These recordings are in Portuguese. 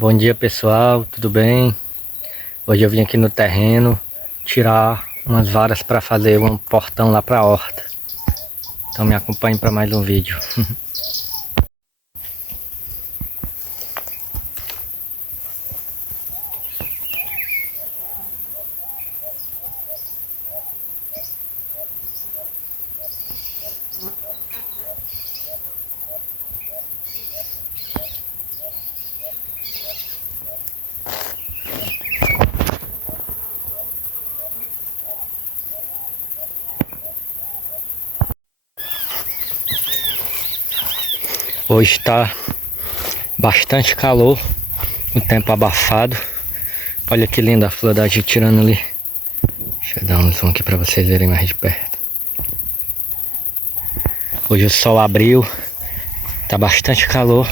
Bom dia pessoal, tudo bem? Hoje eu vim aqui no terreno tirar umas varas para fazer um portão lá para a horta. Então me acompanhe para mais um vídeo. Hoje está bastante calor, o tempo abafado. Olha que linda a flor da jitirana ali. Deixa eu dar um zoom aqui para vocês verem mais de perto. Hoje o sol abriu, tá bastante calor.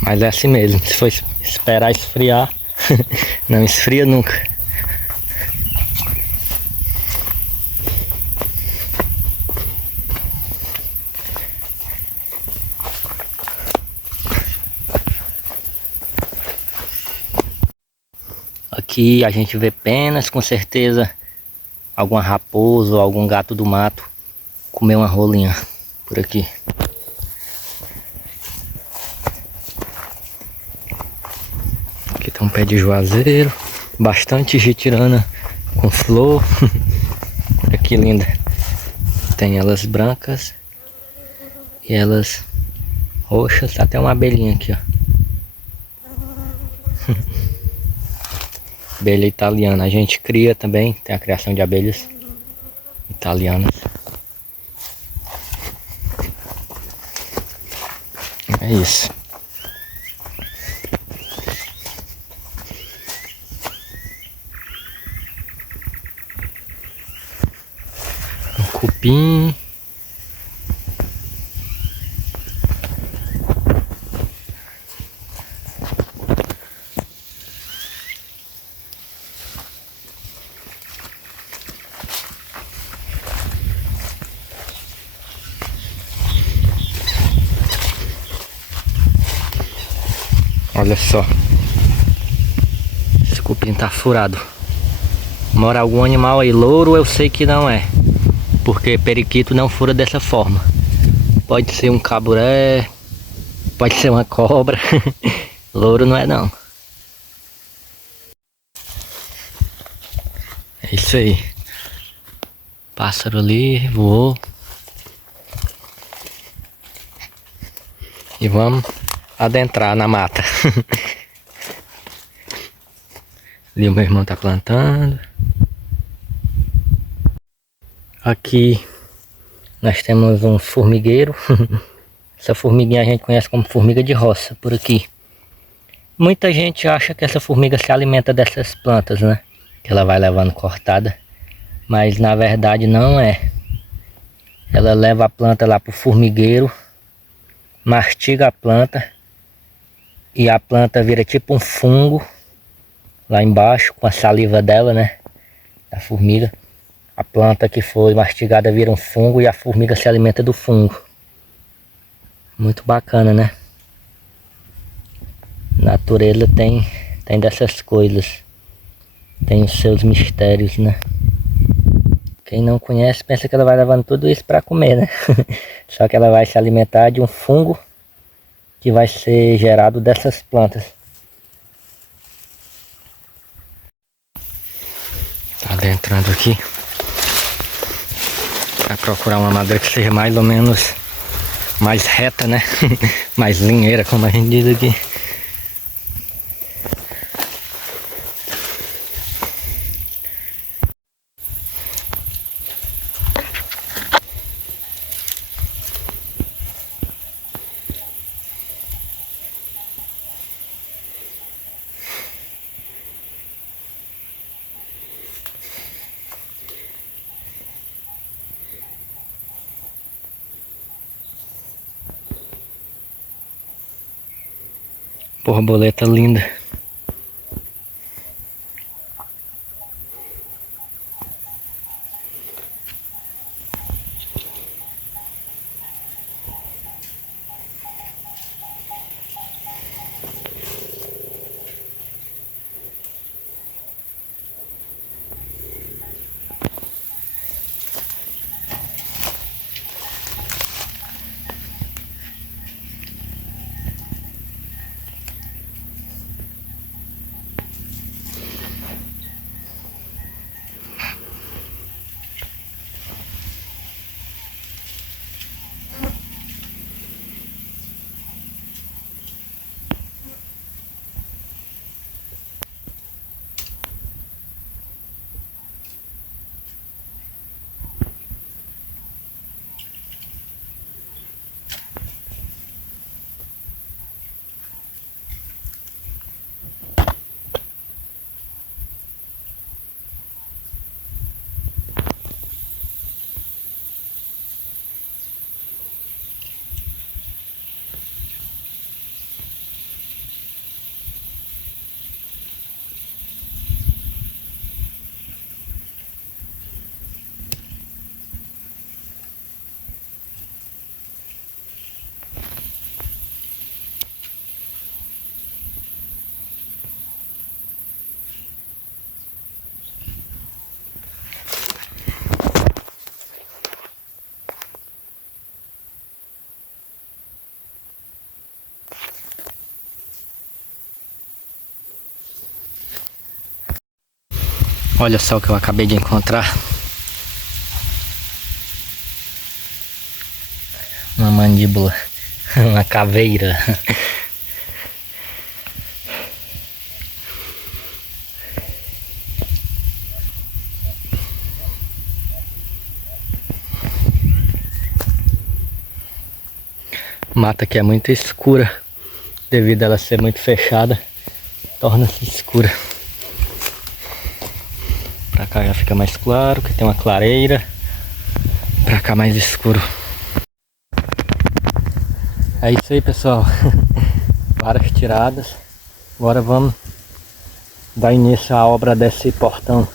Mas é assim mesmo, se for esperar esfriar, não esfria nunca. Aqui a gente vê penas, com certeza, alguma raposa ou algum gato do mato comer uma rolinha por aqui. Aqui tem um pé de juazeiro, bastante jitirana com flor. Olha que linda. Tem elas brancas e elas roxas, até uma abelhinha aqui, ó. Abelha italiana, a gente cria também, tem a criação de abelhas italianas. É isso. Um cupim. Olha só. Esse cupim tá furado. Mora algum animal aí, louro eu sei que não é, porque periquito não fura dessa forma. Pode ser um caburé, pode ser uma cobra. Louro não é não. É isso aí. Pássaro ali, voou. E vamos adentrar na mata. Ali o meu irmão tá plantando. Aqui nós temos um formigueiro. Essa formiguinha a gente conhece como formiga de roça por aqui. Muita gente acha que essa formiga se alimenta dessas plantas, né? Que ela vai levando cortada. Mas na verdade não é. Ela leva a planta lá pro formigueiro, mastiga a planta e a planta vira tipo um fungo lá embaixo com a saliva dela, né? Da formiga. A planta que foi mastigada vira um fungo e a formiga se alimenta do fungo. Muito bacana, né? Natureza tem dessas coisas. Tem os seus mistérios, né? Quem não conhece pensa que ela vai levando tudo isso para comer, né? Só que ela vai se alimentar de um fungo que vai ser gerado dessas plantas. Tá adentrando aqui para procurar uma madeira que seja mais ou menos mais reta, né? Mais linheira, como a gente diz aqui. Borboleta linda. Olha só o que eu acabei de encontrar. Uma mandíbula. Uma caveira. Mata que é muito escura. Devido a ela ser muito fechada, torna-se escura. Pra cá já fica mais claro, que tem uma clareira. Pra cá mais escuro. É isso aí, pessoal. Várias tiradas. Agora vamos dar início à obra desse portão.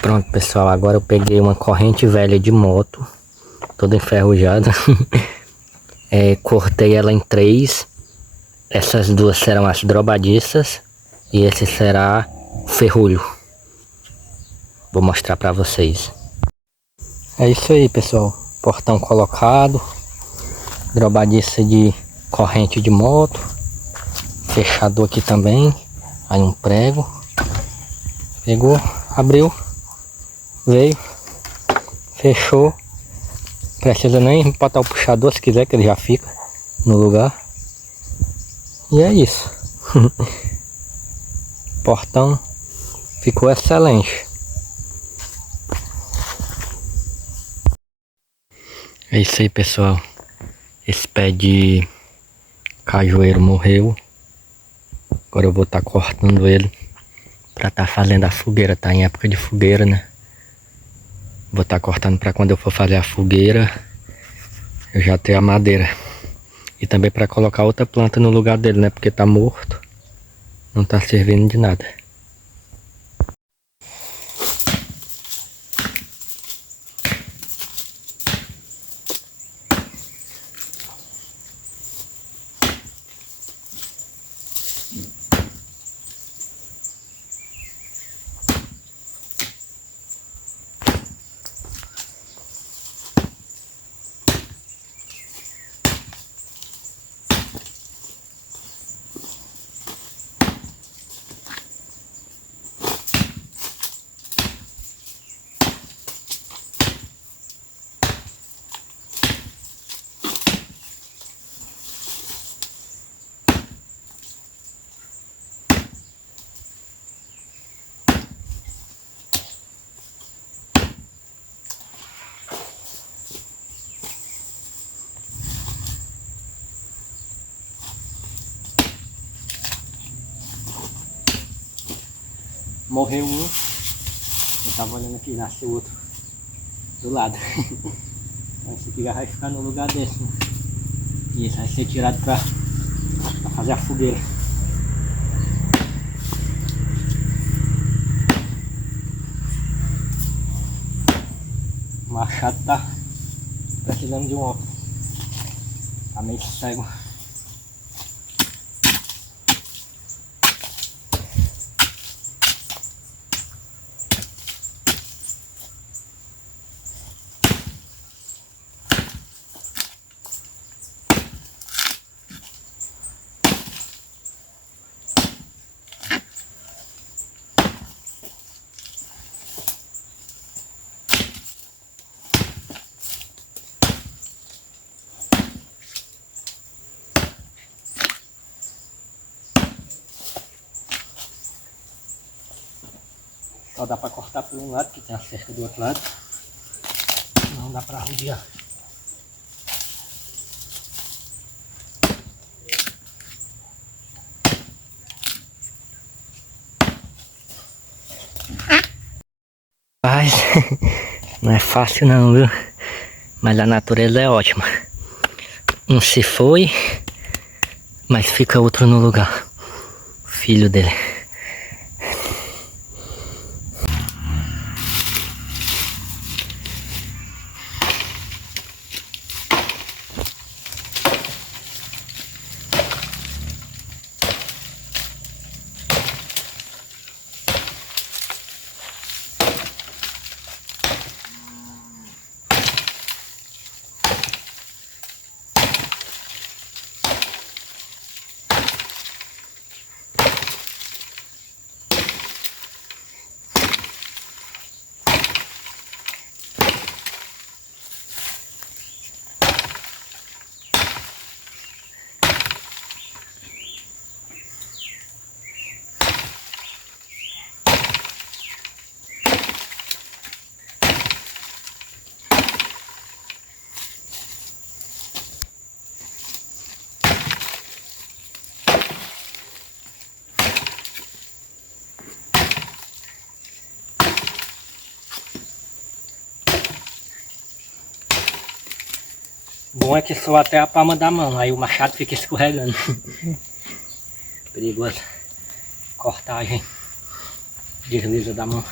Pronto, pessoal, agora eu peguei uma corrente velha de moto, toda enferrujada. Cortei ela em 3. Essas duas serão as drobadiças e esse será o ferrolho. Vou mostrar pra vocês. É isso aí, pessoal. Portão colocado, drobadiça de corrente de moto, fechador aqui também, aí um prego. Pegou, abriu, veio, fechou. Precisa nem botar o puxador, se quiser, que ele já fica no lugar. E é isso. Portão ficou excelente. É isso aí, pessoal. Esse pé de cajueiro morreu. Agora eu vou estar cortando ele para estar fazendo a fogueira. Tá em época de fogueira, né? Vou estar cortando para quando eu for fazer a fogueira eu já ter a madeira. E também para colocar outra planta no lugar dele, né? Porque tá morto. Não tá servindo de nada. Morreu um, eu tava olhando aqui, nasceu outro do lado. Esse aqui já vai ficar no lugar desse, né? E esse vai ser tirado pra fazer a fogueira. O machado tá precisando de um óculos, tá meio cego. Só dá pra cortar por um lado, que tem a cerca do outro lado. Não dá pra rodear. Mas não é fácil não, viu? Mas a natureza é ótima. Um se foi, mas fica outro no lugar. O filho dele. Bom é que soa até a palma da mão, aí o machado fica escorregando. Perigoso. Cortagem. Desliza da mão.